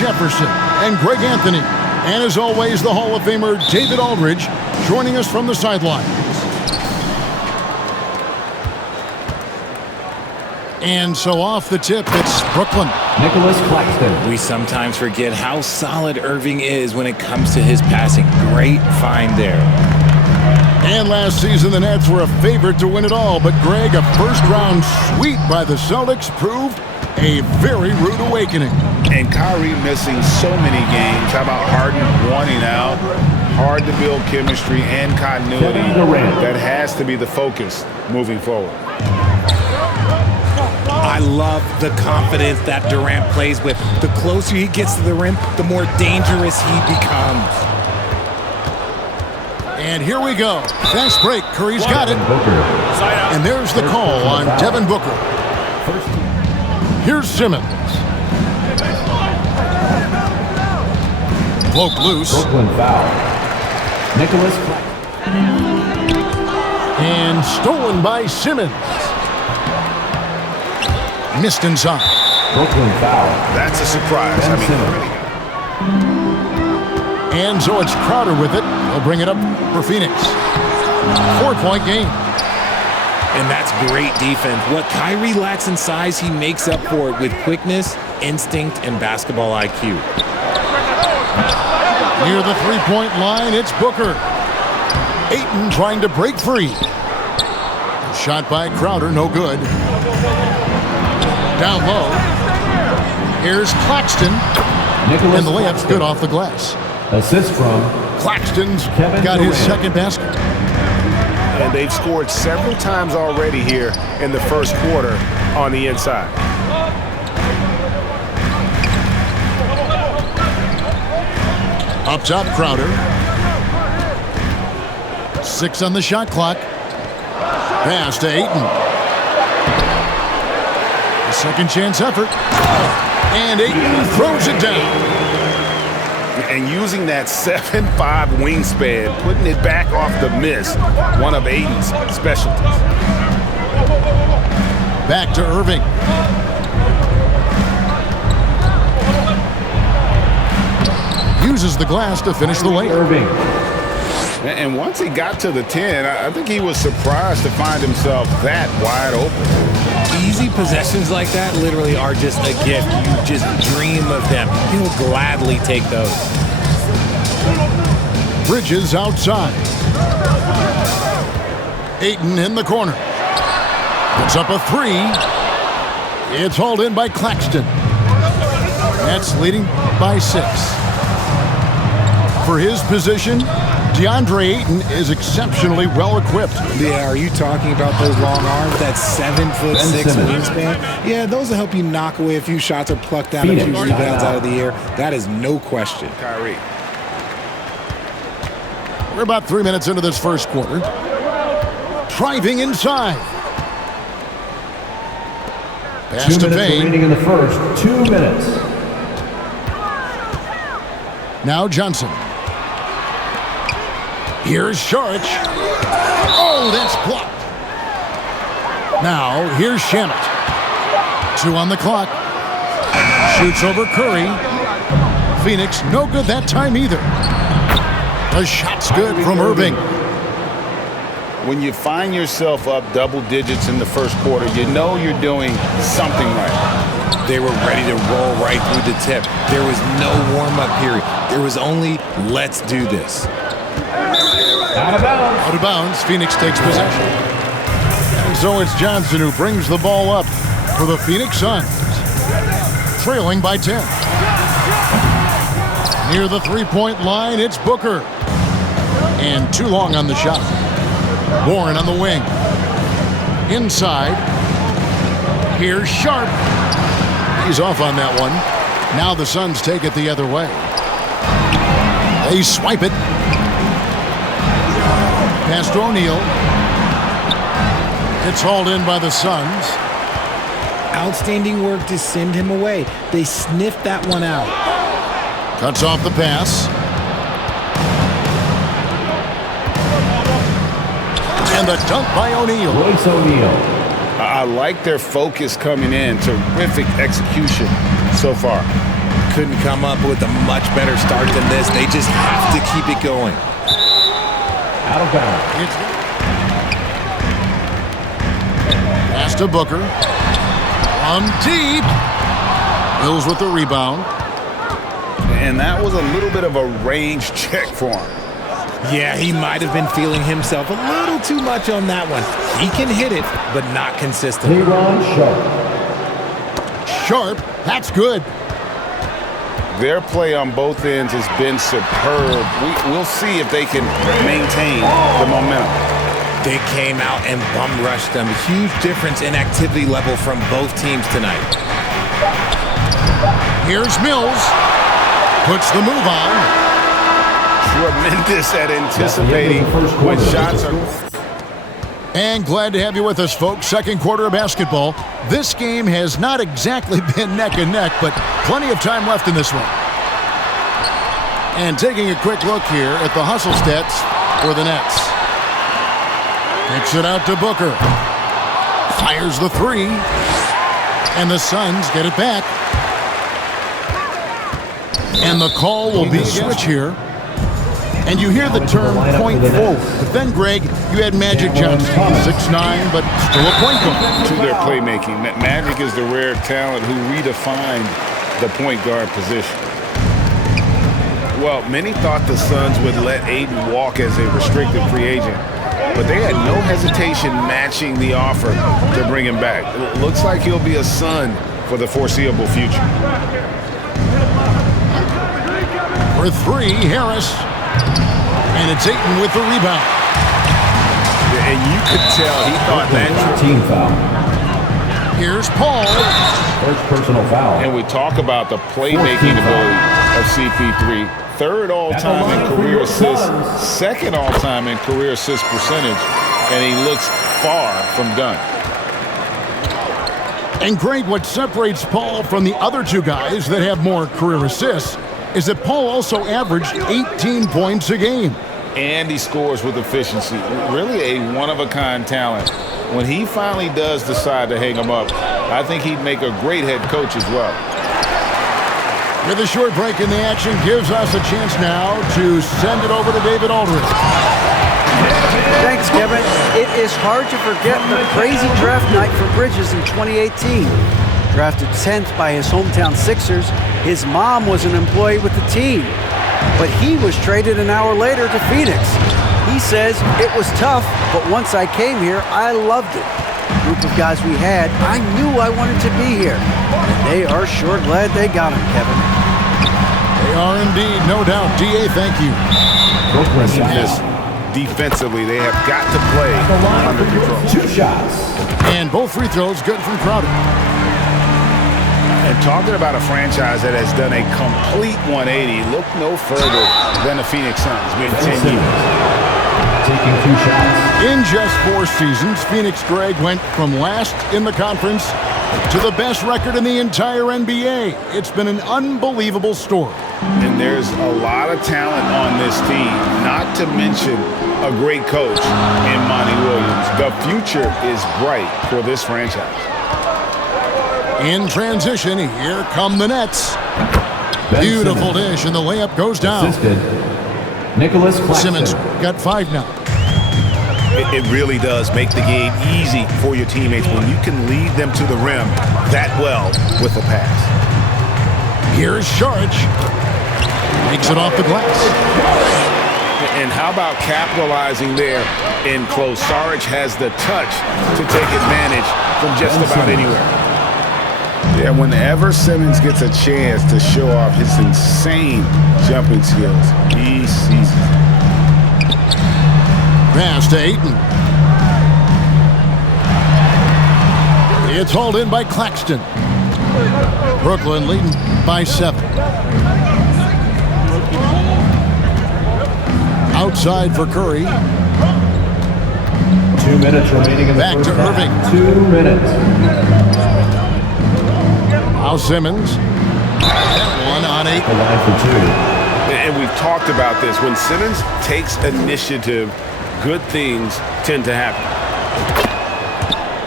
Jefferson and Greg Anthony. And as always, the Hall of Famer David Aldridge joining us from the sideline. And so off the tip, it's Brooklyn. Nicholas Claxton. We sometimes forget how solid Irving is when it comes to his passing. Great find there. And last season, the Nets were a favorite to win it all. But Greg, a first-round sweep by the Celtics proved a very rude awakening. And Kyrie missing so many games. How about Harden wanting out? Hard to build chemistry and continuity. That has to be the focus moving forward. I love the confidence that Durant plays with. The closer he gets to the rim, the more dangerous he becomes. And here we go. Fast break. Curry's got it. And there's the call on Devin Booker. Here's Simmons. Broke loose. Brooklyn foul. Nicholas Claxton. And stolen by Simmons. Missed inside. Brooklyn foul. That's a surprise. And so it's Crowder with it. He'll bring it up for Phoenix. 4-point game. And that's great defense. What Kyrie lacks in size, he makes up for it with quickness, instinct, and basketball IQ. Near the three-point line, it's Booker. Ayton trying to break free. Shot by Crowder, no good. Down low. Here's Claxton. And the layup's good off the glass. Assist from Claxton's Kevin got Durant. his second basket. And they've scored several times already here in the first quarter on the inside. Up top, Crowder. 6 on the shot clock. Pass to Ayton. A second chance effort. And Ayton throws it down. And using that 7'5" wingspan, putting it back off the miss, one of Ayton's specialties. Back to Irving. Uses the glass to finish the layup. Irving. And once he got to the 10, I think he was surprised to find himself that wide open. Easy possessions like that literally are just a gift. You just dream of them. He'll gladly take those. Bridges outside. Ayton in the corner. Puts up a three. It's hauled in by Claxton. That's leading by 6. For his position, DeAndre Ayton is exceptionally well equipped. Yeah, are you talking about those long arms, that 7'6" wingspan? Yeah, those will help you knock away a few shots or pluck down a few rebounds out of the air. That is no question. Kyrie. We're about 3 minutes into this first quarter. Driving inside. Pass 2 to minutes Payne. remaining in the first. 2 minutes. Now Johnson. Here's Saric. Oh, that's blocked. Now, here's Shamet. 2 on the clock. Shoots over Curry. Phoenix, no good that time either. The shot's good from Irving. When you find yourself up double digits in the first quarter, you know you're doing something right. They were ready to roll right through the tip. There was no warm-up period. There was only, let's do this. Out of bounds. Out of bounds. Phoenix takes possession. And so it's Johnson who brings the ball up for the Phoenix Suns. Trailing by 10. Near the three-point line, it's Booker. And too long on the shot. Warren on the wing. Inside. Here's Sharp. He's off on that one. Now the Suns take it the other way. They swipe it. Pass to O'Neal. It's hauled in by the Suns. Outstanding work to send him away. They sniffed that one out. Cuts off the pass. And the dunk by O'Neal. Royce O'Neal. I like their focus coming in. Terrific execution so far. couldn't come up with a much better start than this. They just have to keep it going. Out of bounds. Pass to Booker. From deep. Mills with the rebound. And that was a little bit of a range check for him. Yeah, he might have been feeling himself a little too much on that one. He can hit it, but not consistently. Aaron Sharp. Sharp. That's good. Their play on both ends has been superb. We'll see if they can maintain the momentum. They came out and bum rushed them. Huge difference in activity level from both teams tonight. Here's Mills. Puts the move on. Tremendous at anticipating when shots are... And glad to have you with us, folks. Second quarter of basketball. This game has not exactly been neck and neck, but plenty of time left in this one. And taking a quick look here at the hustle stats for the Nets. Kicks it out to Booker. Fires the three. And the Suns get it back. And the call will be a switch here. And you hear the term point forward. But then, Greg, you had Magic Johnson. 6'9", but still a point guard. To their playmaking. Magic is the rare talent who redefined the point guard position. Well, many thought the Suns would let Ayton walk as a restricted free agent, but they had no hesitation matching the offer to bring him back. It looks like he'll be a Sun for the foreseeable future. For three, Harris. And it's Ayton with the rebound. And you could tell he thought that. Team foul. Here's Paul. First personal foul. And we talk about the playmaking ability of CP3. Third all-time in career assists, second all-time in career assist percentage, and he looks far from done. And Greg, what separates Paul from the other two guys that have more career assists is that Paul also averaged 18 points a game. And he scores with efficiency. Really a one-of-a-kind talent. When he finally does decide to hang him up, I think he'd make a great head coach as well. With a short break in the action gives us a chance now to send it over to David Aldridge. Thanks, Kevin. It is hard to forget the crazy draft night for Bridges in 2018. Drafted 10th by his hometown Sixers, his mom was an employee with the team. But he was traded an hour later to Phoenix. He says, it was tough, but once I came here, I loved it. The group of guys we had, I knew I wanted to be here. And they are sure glad they got him, Kevin. They are indeed, no doubt. DA, thank you. Yes. Defensively, they have got to play under control. 2 shots. And both free throws good from Crowder. And talking about a franchise that has done a complete 180, look no further than the Phoenix Suns. Been 10 years. Taking 2 shots. In just 4 seasons, Phoenix, Greg, went from last in the conference to the best record in the entire NBA. It's been an unbelievable story. And there's a lot of talent on this team, not to mention a great coach in Monty Williams. The future is bright for this franchise. In transition, here come the Nets. Beautiful dish, and the layup goes down. Assisted. Nicholas Claxton. Simmons got 5 now. It really does make the game easy for your teammates when you can lead them to the rim that well with a pass. Here's Sharp. Makes it off the glass. And how about capitalizing there in close? Saric has the touch to take advantage from just about anywhere. Yeah, whenever Simmons gets a chance to show off his insane jumping skills, he seizes it. Pass to Ayton. It's hauled in by Claxton. Brooklyn leading by 7. Outside for Curry. 2 minutes remaining in the Back first to half. Irving. 2 minutes. Now Simmons. 1 on 8. The line for 2. And we've talked about this. When Simmons takes initiative, good things tend to happen.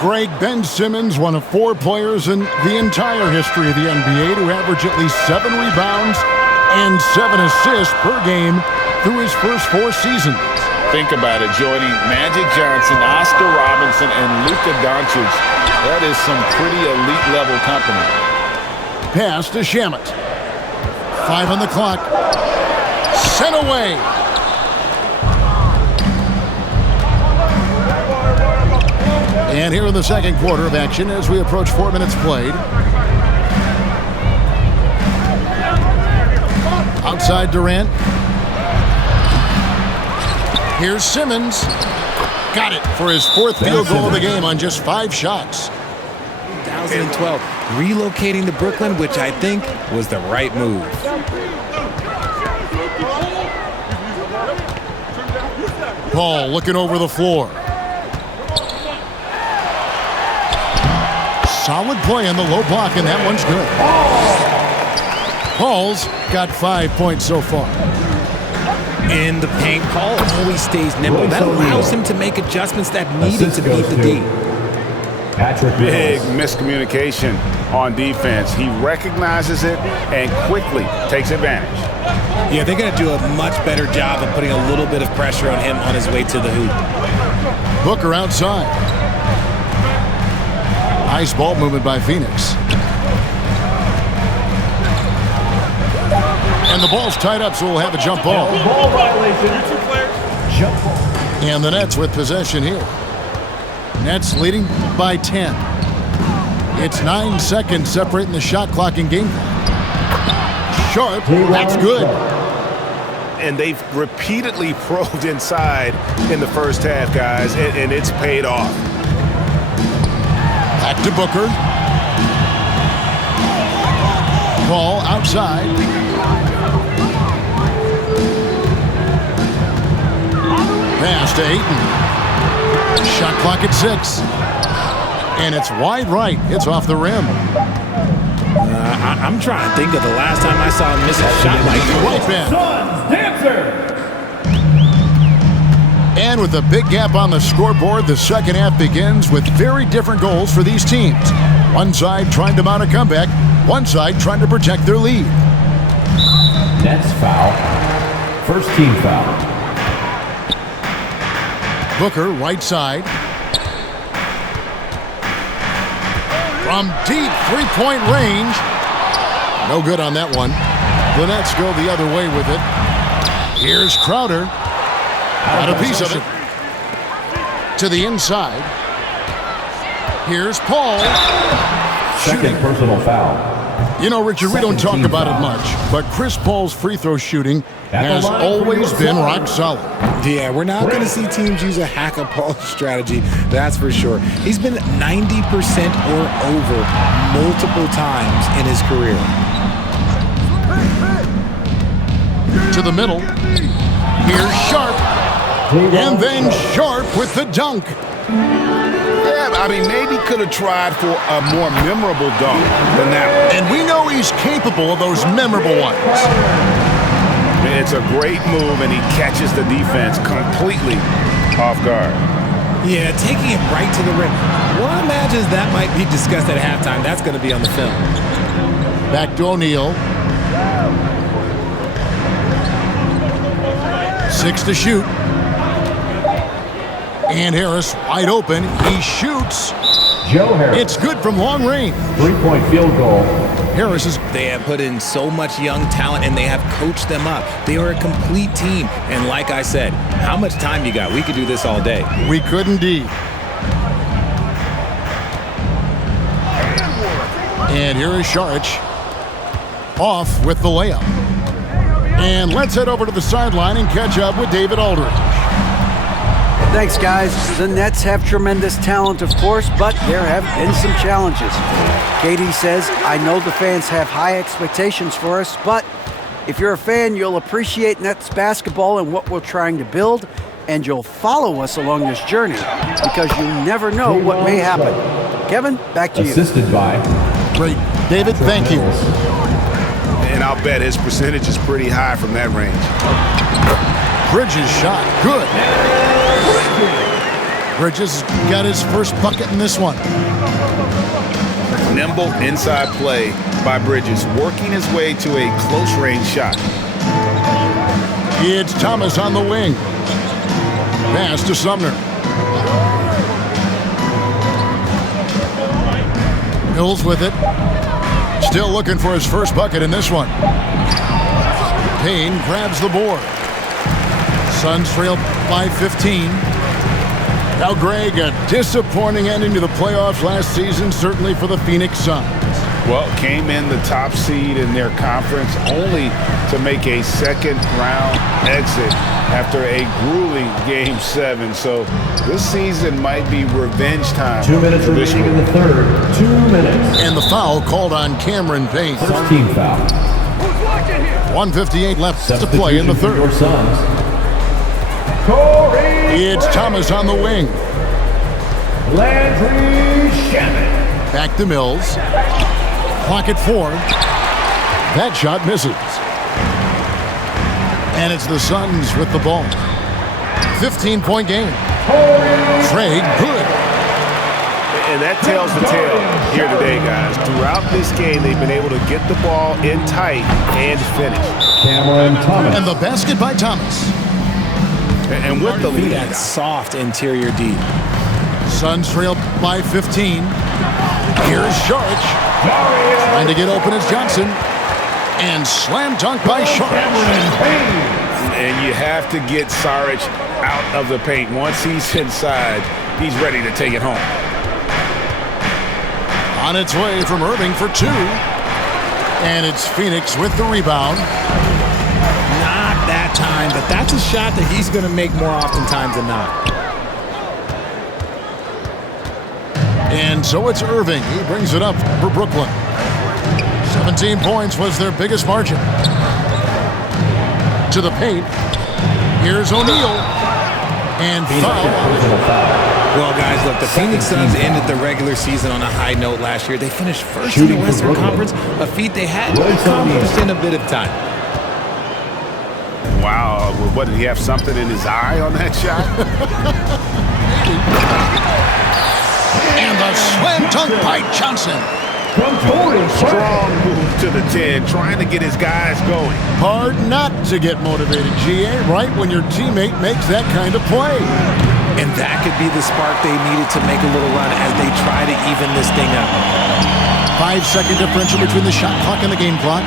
Greg, Ben Simmons, one of 4 players in the entire history of the NBA to average at least 7 rebounds and 7 assists per game through his first 4 seasons. Think about it, joining Magic Johnson, Oscar Robinson, and Luka Doncic. That is some pretty elite-level company. Pass to Shamet. 5 on the clock. Sent away. And here in the second quarter of action as we approach 4 minutes played. Outside Durant. Here's Simmons. Got it for his 4th field goal of the game on just 5 shots. 2012, relocating to Brooklyn, which I think was the right move. Paul looking over the floor. Solid play on the low block, and that one's good. Paul's got 5 points so far. In the paint, Paul always stays nimble. That allows him to make adjustments that needed to beat the D. Big miscommunication on defense. He recognizes it and quickly takes advantage. Yeah, they're going to do a much better job of putting a little bit of pressure on him on his way to the hoop. Booker outside. Nice ball movement by Phoenix. And the ball's tied up, so we'll have a jump ball. Ball violation. Jump ball. And the Nets with possession here. Nets leading by 10. It's 9 seconds separating the shot clock and game clock. Sharp, that's good. And they've repeatedly probed inside in the first half, guys, and it's paid off. Back to Booker. Ball outside. Pass to Ayton. Shot clock at 6. And it's wide right. It's off the rim. I'm trying to think of the last time I saw him miss a shot like that. Right bend. Suns dancer. And with a big gap on the scoreboard, the second half begins with very different goals for these teams. One side trying to mount a comeback, one side trying to protect their lead. Nets foul. First team foul. Booker, right side. From deep three-point range. No good on that one. The Nets go the other way with it. Here's Crowder. Got a piece of it. To the inside. Here's Paul. Second personal foul. You know, Richard, we don't talk about it much, but Chris Paul's free throw shooting has always been rock solid. Yeah, we're not going to see teams use a hack of Paul strategy, that's for sure. He's been 90% or over multiple times in his career. To the middle. Here's Sharp. And then Sharp with the dunk. Yeah, I mean, maybe could have tried for a more memorable dunk than that one. And we know he's capable of those memorable ones. It's a great move, and he catches the defense completely off guard. Yeah, taking it right to the rim. One imagines that might be discussed at halftime. That's going to be on the film. Back to O'Neal. 6 to shoot. And Harris wide open. He shoots. Joe Harris. It's good from long range. 3-point field goal. Harris is. They have put in so much young talent, and they have coached them up. They are a complete team. And like I said, how much time you got? We could do this all day. We could indeed. And here is Saric. Off with the layup. And let's head over to the sideline and catch up with David Aldridge. Thanks, guys. The Nets have tremendous talent, of course, but there have been some challenges. KD says, I know the fans have high expectations for us, but if you're a fan, you'll appreciate Nets basketball and what we're trying to build, and you'll follow us along this journey because you never know what may happen. Kevin, back to you. Assisted by. Great. David, thank you. And I'll bet his percentage is pretty high from that range. Bridges shot. Good. Bridges got his first bucket in this one. Nimble inside play by Bridges, working his way to a close-range shot. It's Thomas on the wing. Pass to Sumner. Mills with it. Still looking for his first bucket in this one. Payne grabs the board. Suns trail by 15. Now, Greg, a disappointing ending to the playoffs last season, certainly for the Phoenix Suns. Well, came in the top seed in their conference only to make a second-round exit after a grueling Game 7. So this season might be revenge time. 2 minutes remaining in the third. 2 minutes. And the foul called on Cameron Payne. First team foul. 1:58 left to play in the third. Your Suns. It's Thomas on the wing. Landry Shamet. Back to Mills. Clock at 4. That shot misses. And it's the Suns with the ball. 15-point game. Craig good. And that tells the tale here today, guys. Throughout this game, they've been able to get the ball in tight and finish. Cameron Thomas. And the basket by Thomas. And with the lead, That soft interior D. Suns trail by 15. Here's Sharch. Trying to get open as Johnson. And slam dunk by Sharch. and you have to get Saric out of the paint. Once he's inside, he's ready to take it home. On its way from Irving for 2. And it's Phoenix with the rebound. Not that time, but that's a shot that he's going to make more oftentimes than not. And so it's Irving. He brings it up for Brooklyn. 17 points was their biggest margin. To the paint. Here's O'Neal. And foul. Well, guys, look, the Phoenix Suns ended the regular season on a high note last year. They finished first in the Western Conference, a feat they hadn't accomplished in a bit of time. Wow, what, did he have something in his eye on that shot? And the slam dunk by Johnson. Strong move to the 10, trying to get his guys going. Hard not to get motivated, GA, right when your teammate makes that kind of play. And that could be the spark they needed to make a little run as they try to even this thing up. 5-second differential between the shot clock and the game clock.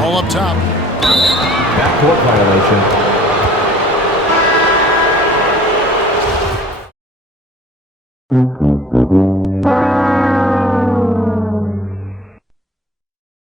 All up top. Backcourt violation.